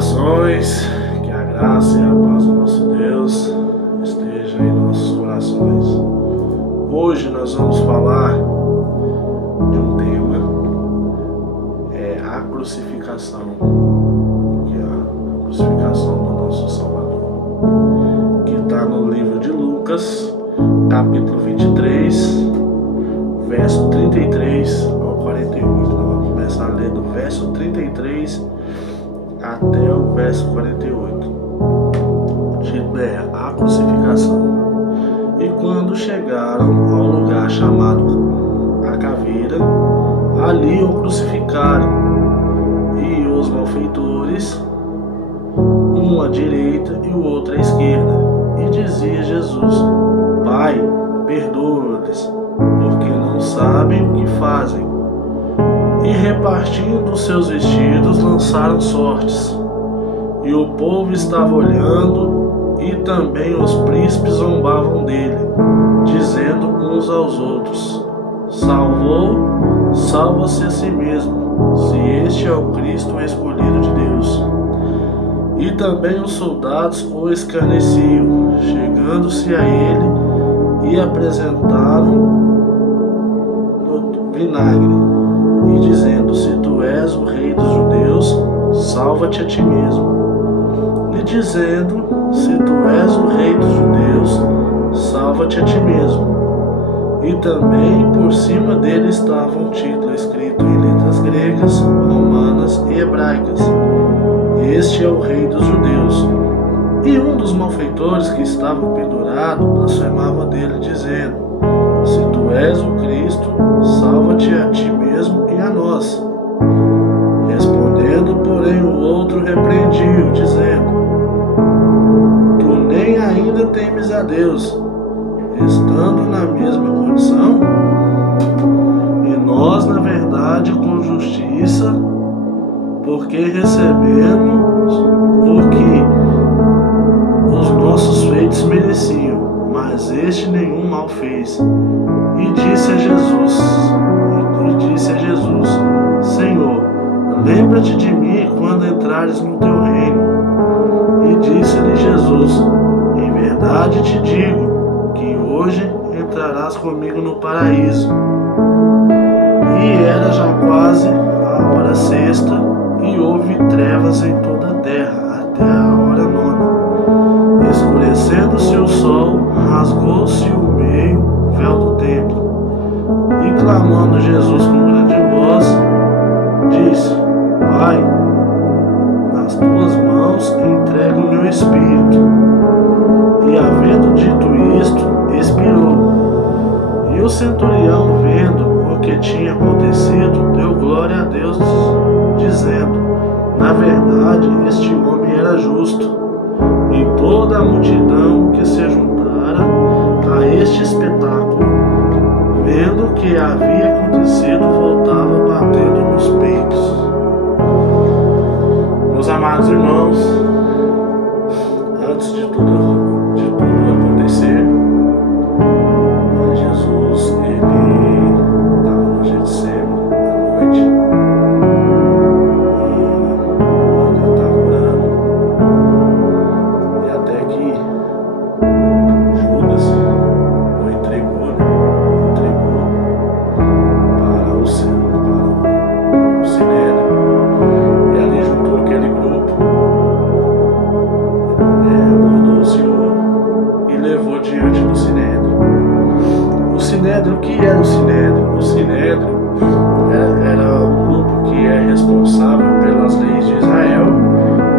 Saudações, que a graça e a paz do nosso Deus esteja em nossos corações. Hoje nós vamos falar de um tema, a crucificação, que é a crucificação do nosso Salvador, que está no livro de Lucas, capítulo 23, verso 33 ao 48. Nós vamos começar a ler do verso 33 até o verso 48. Título é a crucificação. E quando chegaram ao lugar chamado a Caveira, ali o crucificaram, e os malfeitores, um à direita e o outro à esquerda. E dizia Jesus: Pai, perdoa-lhes, porque não sabem o que fazem. E repartindo os seus vestidos, lançaram sortes. E o povo estava olhando, e também os príncipes zombavam dele, dizendo uns aos outros: salva-se a si mesmo, se este é o Cristo escolhido de Deus. E também os soldados o escarneciam, chegando-se a ele, e apresentaram no vinagre, e dizendo: Se tu és o rei dos judeus, salva-te a ti mesmo. E dizendo: Se tu és o rei dos judeus, salva-te a ti mesmo. E também por cima dele estava um título escrito em letras gregas, romanas e hebraicas: Este é o rei dos judeus. E um dos malfeitores que estava pendurado blasfemava dele, dizendo: Se tu és o Cristo, salva-te a ti mesmo e a nós. Respondendo, porém, o outro repreendia-o, dizendo: Tu nem ainda temes a Deus, estando na mesma condição? E nós, na verdade, com justiça, porque recebemos o que os nossos feitos mereciam, mas este nenhum mal fez. E disse a Jesus: Senhor, lembra-te de mim quando entrares no teu reino. E disse-lhe Jesus: Em verdade te digo que hoje entrarás comigo no paraíso. E era já quase a hora sexta, e houve trevas em toda a terra até a hora nona. Escurecendo-se o sol, rasgou-se o meio véu do templo. E clamando Jesus com grande voz, disse: Pai, nas tuas mãos entrego o meu espírito. E havendo dito isto, expirou. E o centurião, vendo o que tinha acontecido, deu glória a Deus, dizendo: Na verdade, este homem era justo. E toda a multidão que se juntara a este espetáculo, vendo o que havia acontecido, voltava batendo nos peitos. Meus amados irmãos, antes de tudo acontecer, Jesus, ele estava no Getsemane à noite, e ele estava orando, e até que Judas o entregou para o Sinédrio, e ali juntou aquele grupo, abordou o Senhor e levou diante do Sinédrio. O Sinédrio, o que era o Sinédrio? O Sinédrio era um grupo que é responsável pelas leis de Israel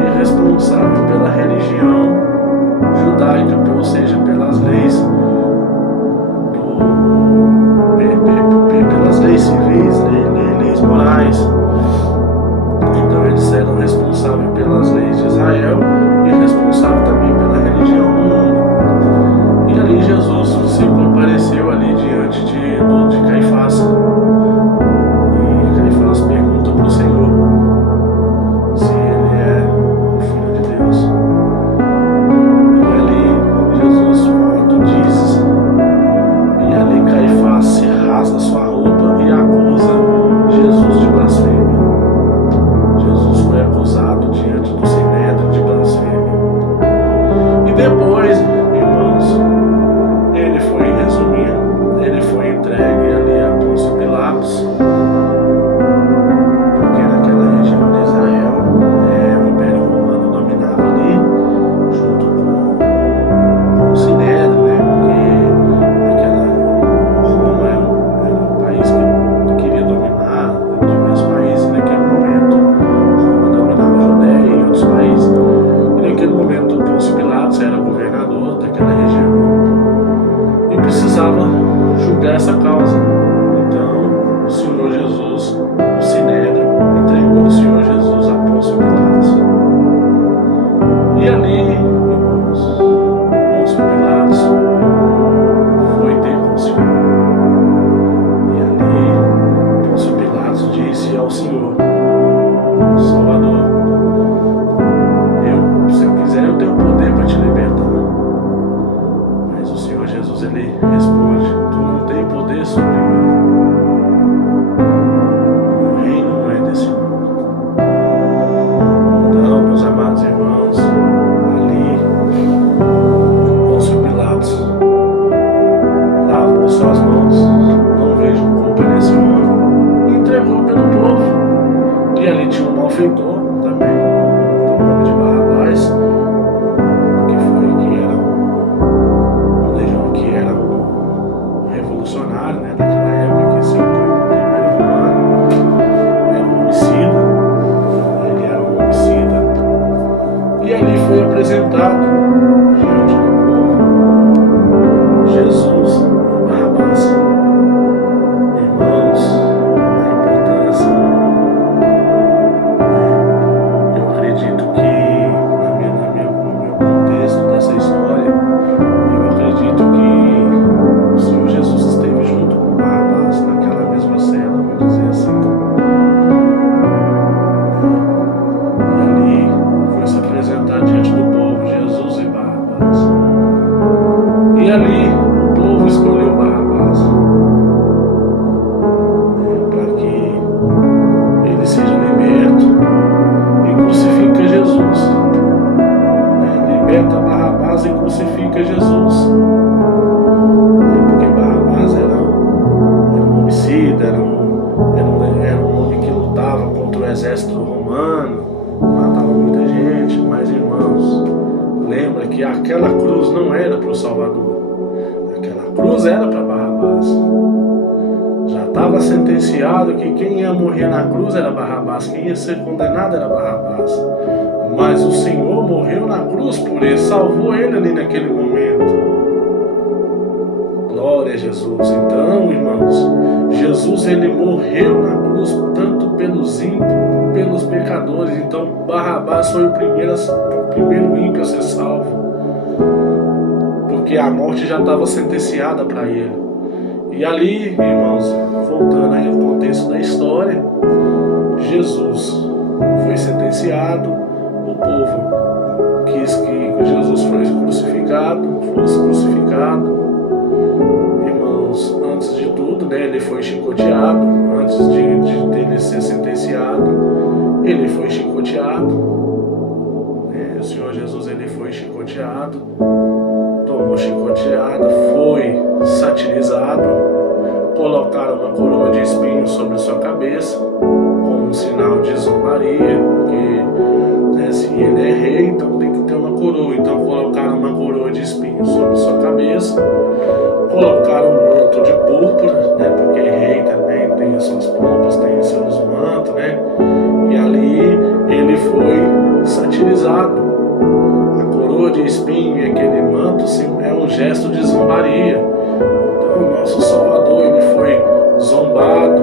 e responsável pela religião judaica, ou seja, pelas leis pelas leis civis, leis morais. Então eles eram responsáveis pelas leis de Israel e responsáveis também pela religião do mundo. E ali Jesus se compareceu ali diante de Caifás. E Caifás pergunta para o Senhor se ele é o Filho de Deus. E ali Jesus fala: Tu dizes. E ali Caifás se rasga sua roupa e acusa Jesus de blasfêmia. depois, irmãos, ele foi, resumindo, ele foi entregue ali a Pôncio Pilatos, porque naquela região de Israel, o Império Romano dominava ali, junto com o Sinédrio, né? Porque Roma era um país que queria dominar diversos países. Naquele momento, Roma dominava a Judéia e outros países. E naquele momento, Pôncio Pilatos era governador daquela região e precisava julgar essa causa. Então, o Senhor Jesus, o Sinédrio, entregou o Senhor Jesus a Pôncio Pilatos. E ali, irmãos, Pôncio Pilatos foi ter com o Senhor. E ali, Pôncio Pilatos disse ao Senhor: Salvador, se eu quiser, eu tenho poder para te libertar. Mas o Senhor Jesus, ele responde: tu não tem poder sobre mim. O reino não é desse mundo. Então, meus amados irmãos, ali, Pôncio Pilatos lavou suas mãos, não vejo culpa nesse homem, e entregou pelo povo. E ali tinha um malfeitor também, com o nome de Barrabás, que era um revolucionário, né, daquela época, que se opunha contra o Império Romano, era um homicida, ele era um homicida, e ali foi apresentado diante do povo Jesus, o Barrabás. Irmãos, a importância, eu acredito que no meu contexto dessa história, eu acredito que o Senhor Jesus esteve junto com Barrabás naquela mesma cela, vou dizer assim. E ali foi se apresentar diante do povo Jesus e Barrabás. E ali o povo escolheu Barrabás para que ele seja liberto e crucifica Jesus. Liberta Barrabás e crucifica Jesus. Porque Barrabás era um homicida, era um homem que lutava contra o exército romano, matava muita gente. Mas, irmãos, lembra que aquela cruz não era para o Salvador, aquela cruz era para Barrabás. Já estava sentenciado que quem ia morrer na cruz era Barrabás, quem ia ser condenado era Barrabás. Mas o Senhor morreu na cruz por ele, salvou ele ali naquele momento. Glória a Jesus. Então, irmãos, Jesus, ele morreu na cruz tanto pelos ímpios, pelos pecadores. Então, Barrabás foi o primeiro ímpio a ser salvo, porque a morte já estava sentenciada para ele. E ali, irmãos, voltando aí ao contexto da história, Jesus foi sentenciado, o povo quis que Jesus fosse crucificado. Irmãos, antes de tudo, né, ele foi chicoteado, antes de ele ser sentenciado, ele foi chicoteado. O Senhor Jesus, ele foi chicoteado, tomou chicoteada, foi satirizado, colocaram uma coroa de espinhos sobre sua cabeça, como um sinal de zombaria, porque se ele é rei, então tem que ter uma coroa. Então colocaram uma coroa de espinhos sobre sua cabeça, colocaram um manto de púrpura, né, porque rei também tem as suas pompas, tem os seus mantos, né, e ali ele foi satirizado. A coroa de espinho e aquele manto é um gesto de zombaria. Então o nosso Salvador, ele foi zombado,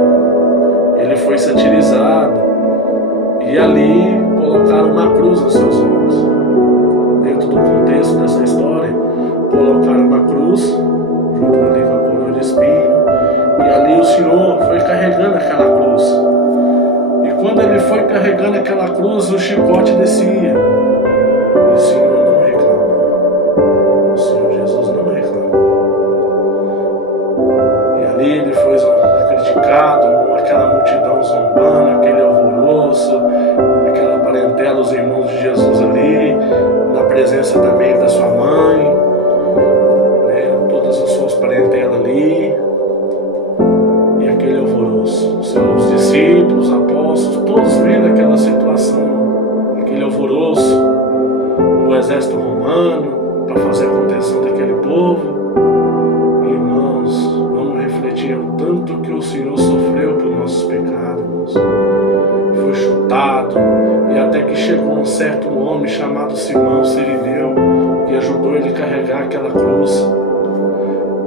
ele foi satirizado, e ali colocaram uma cruz nos seus ombros. Dentro do contexto dessa história, colocaram uma cruz junto com a coroa de espinho, e ali o Senhor foi carregando aquela cruz. E quando ele foi carregando aquela cruz, o chicote descia. E o Senhor não reclamou. O Senhor Jesus não reclamou. E ali ele foi criticado, aquela multidão zombando, aquele alvoroço, aquela parentela, os irmãos de Jesus ali, na presença também da sua mãe, né, todas as suas parentelas ali, e aquele alvoroço, seus discípulos, apóstolos, todos vendo aquela situação, aquele alvoroço, o exército romano, para fazer a contenção daquele povo. Irmãos, vamos refletir o tanto que o Senhor sofreu por nossos pecados, irmãos. Foi chutado, e até que chegou um certo homem chamado Simão Cirineu, que ajudou ele a carregar aquela cruz,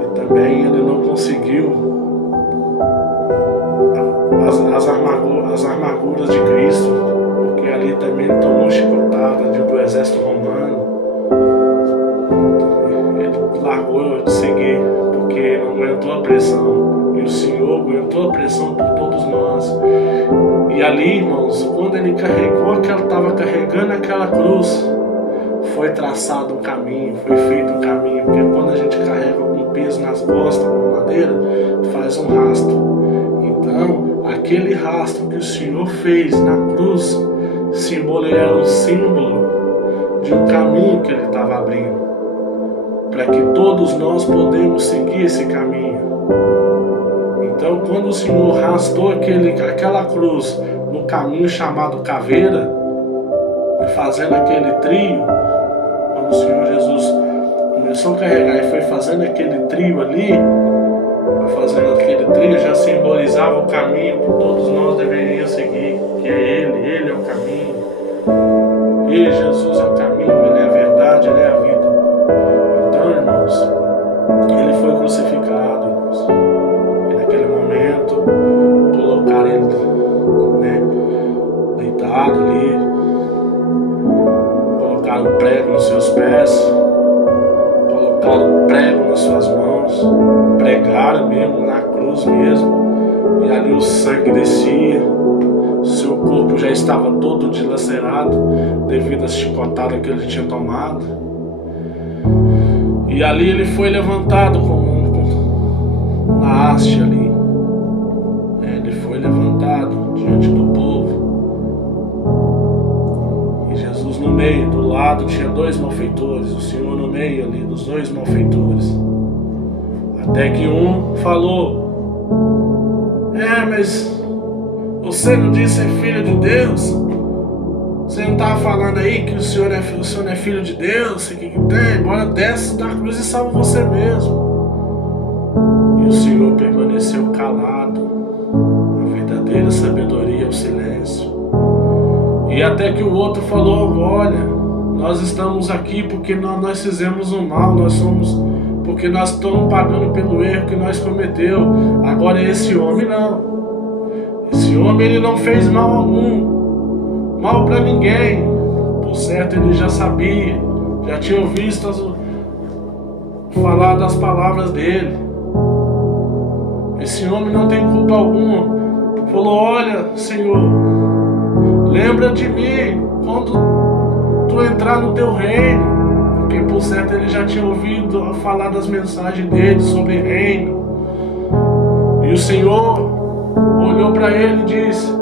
e também ele não conseguiu as amarguras de Cristo, porque ali também ele tomou chicotada do exército romano. Ele largou de seguir, porque não aguentou a pressão, e o Senhor aguentou a pressão por todos nós. E ali, irmãos, quando ele estava carregando aquela cruz, foi traçado um caminho, foi feito um caminho, porque quando a gente carrega algum peso nas costas, na madeira, faz um rastro. Então, aquele rastro que o Senhor fez na cruz, era um símbolo de um caminho que ele estava abrindo, para que todos nós podemos seguir esse caminho. Então, quando o Senhor arrastou aquela cruz no caminho chamado Caveira, fazendo aquele trio, quando o Senhor Jesus começou a carregar e foi fazendo aquele trio ali, já simbolizava o caminho que todos nós deveríamos seguir, que é Ele é o caminho. Ele, Jesus, é o caminho, Ele é a verdade, Ele é a vida. Então, irmãos, Ele foi crucificado, irmãos. E naquele momento, colocaram Ele, né, deitado ali, colocaram prego nos seus pés, colocaram prego nas suas mãos, pregaram mesmo na cruz mesmo, e ali o sangue descia, seu corpo já estava todo dilacerado devido às chicotadas que ele tinha tomado, e ali ele foi levantado na haste ali, ele foi levantado diante do povo, e Jesus no meio, do lado tinha dois malfeitores, o Senhor no meio ali dos dois malfeitores, até que um falou: mas você não disse ser filho de Deus? Você não estava falando aí que o senhor é filho de Deus? O que tem? Agora desce da cruz e salva você mesmo. E o Senhor permaneceu calado. A verdadeira sabedoria é o silêncio. E até que o outro falou: olha, nós estamos aqui porque nós fizemos o mal, porque nós estamos pagando pelo erro que nós cometeu. Agora esse homem não. Esse homem, ele não fez mal algum, mal para ninguém. Por certo, ele já sabia, já tinha ouvido falar das palavras dele. Esse homem não tem culpa alguma. Falou: olha, Senhor, lembra de mim quando tu entrar no teu reino. Porque por certo ele já tinha ouvido falar das mensagens dele sobre reino. E o Senhor olhou para ele e disse: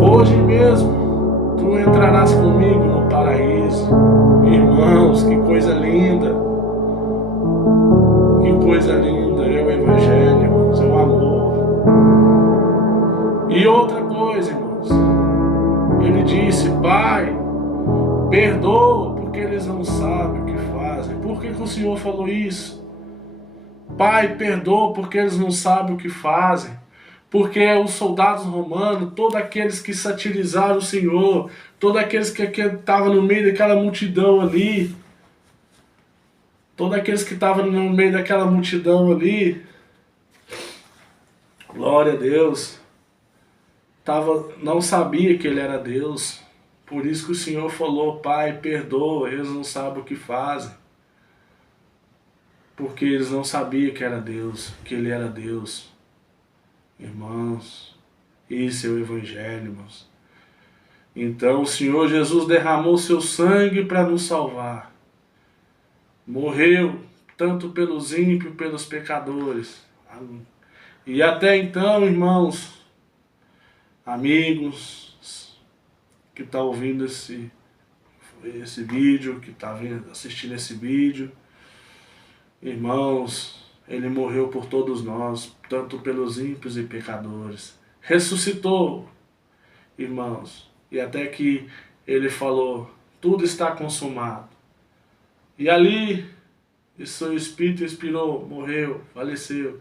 hoje mesmo tu entrarás comigo no paraíso. Irmãos, que coisa linda! Que coisa linda é o Evangelho, irmãos, é o amor. E outra coisa, irmãos, ele disse: Pai, perdoa, porque eles não sabem o que fazem. Por que o Senhor falou isso? Pai, perdoa, porque eles não sabem o que fazem. Porque os soldados romanos, todos aqueles que satirizaram o Senhor, todos aqueles que estavam no meio daquela multidão ali, glória a Deus, não sabia que Ele era Deus. Por isso que o Senhor falou: Pai, perdoa, eles não sabem o que fazem. Porque eles não sabiam que era Deus, que Ele era Deus. Irmãos, isso é o Evangelho, irmãos. Então o Senhor Jesus derramou seu sangue para nos salvar. Morreu tanto pelos ímpios, pelos pecadores. E até então, irmãos, amigos que estão ouvindo esse esse vídeo, que está assistindo esse vídeo. Irmãos, ele morreu por todos nós, tanto pelos ímpios e pecadores. Ressuscitou, irmãos, e até que ele falou, tudo está consumado. E ali, seu espírito expirou, morreu, faleceu.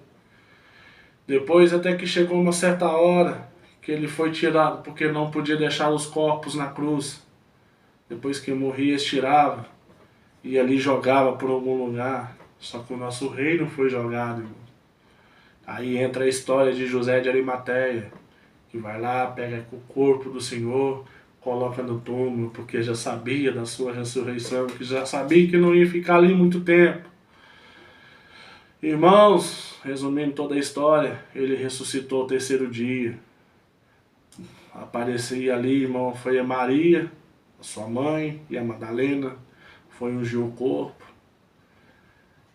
Depois até que chegou uma certa hora que ele foi tirado, porque não podia deixar os corpos na cruz. Depois que morria, eles tiravam e ali jogava por algum lugar. Só que o nosso reino foi jogado, irmão. Aí entra a história de José de Arimateia, que vai lá, pega o corpo do Senhor, coloca no túmulo, porque já sabia da sua ressurreição, que já sabia que não ia ficar ali muito tempo. Irmãos, resumindo toda a história, ele ressuscitou ao terceiro dia. Aparecia ali, irmão, foi a Maria, a sua mãe, e a Madalena, foi ungir o corpo.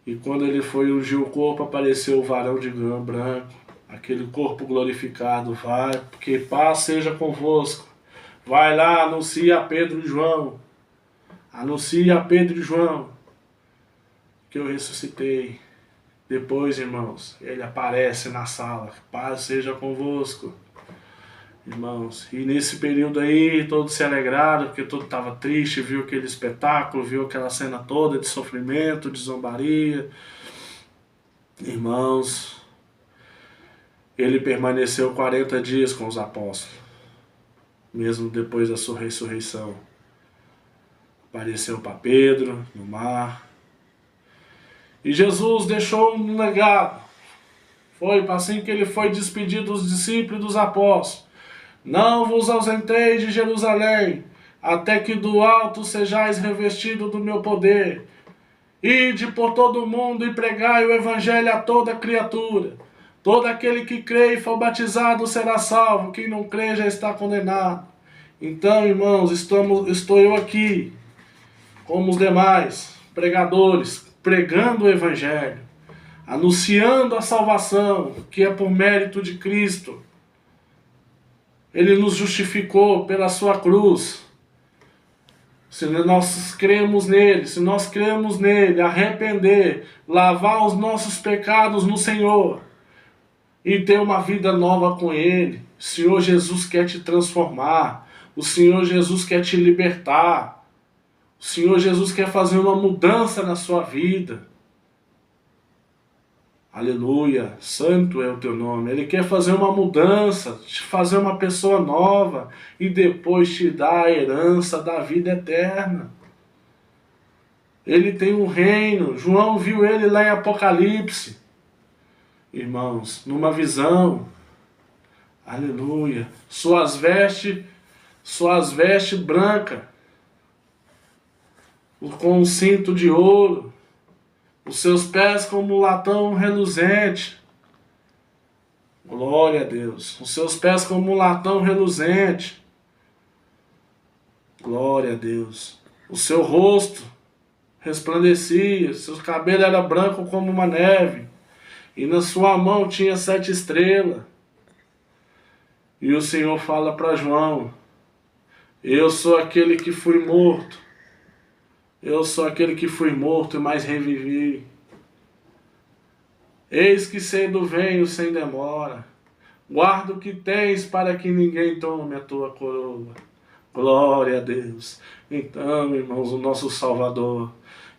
E quando ele foi ungir o corpo, apareceu o varão de branco, aquele corpo glorificado. Vai, porque paz seja convosco. Vai lá, anuncia a Pedro e João. Anuncia a Pedro e João que eu ressuscitei. Depois, irmãos, ele aparece na sala. Paz seja convosco. Irmãos, e nesse período aí, todos se alegraram, porque todo estava triste, viu aquele espetáculo, viu aquela cena toda de sofrimento, de zombaria. Irmãos, ele permaneceu 40 dias com os apóstolos, mesmo depois da sua ressurreição. Apareceu para Pedro no mar. E Jesus deixou um legado. Foi assim que ele foi despedido dos discípulos e dos apóstolos. Não vos ausenteis de Jerusalém, até que do alto sejais revestidos do meu poder. Ide por todo o mundo e pregai o evangelho a toda criatura. Todo aquele que crê e for batizado será salvo, quem não crê já está condenado. Então, irmãos, estou eu aqui, como os demais pregadores, pregando o evangelho, anunciando a salvação, que é por mérito de Cristo. Ele nos justificou pela sua cruz. Se nós cremos nele, arrepender, lavar os nossos pecados no Senhor e ter uma vida nova com ele. O Senhor Jesus quer te transformar. O Senhor Jesus quer te libertar. O Senhor Jesus quer fazer uma mudança na sua vida. Aleluia, santo é o teu nome. Ele quer fazer uma mudança, te fazer uma pessoa nova e depois te dar a herança da vida eterna. Ele tem um reino. João viu ele lá em Apocalipse. Irmãos, numa visão. Aleluia. Suas vestes brancas, com um cinto de ouro. Os seus pés como latão reluzente. Glória a Deus. Os seus pés como latão reluzente. Glória a Deus. O seu rosto resplandecia. Seu cabelo era branco como uma neve. E na sua mão tinha 7 estrelas. E o Senhor fala para João: eu sou aquele que fui morto. Eu sou aquele que fui morto, mas revivi. Eis que cedo venho sem demora. Guarda o que tens para que ninguém tome a tua coroa. Glória a Deus. Então, irmãos, o nosso Salvador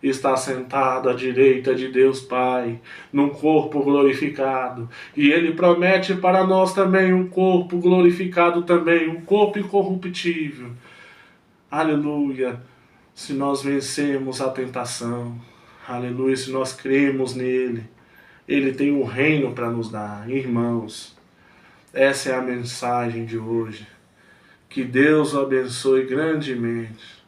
está sentado à direita de Deus Pai, num corpo glorificado. E Ele promete para nós também um corpo glorificado também, um corpo incorruptível. Aleluia. Se nós vencemos a tentação, aleluia, se nós cremos nele, ele tem um reino para nos dar. Irmãos, essa é a mensagem de hoje. Que Deus o abençoe grandemente.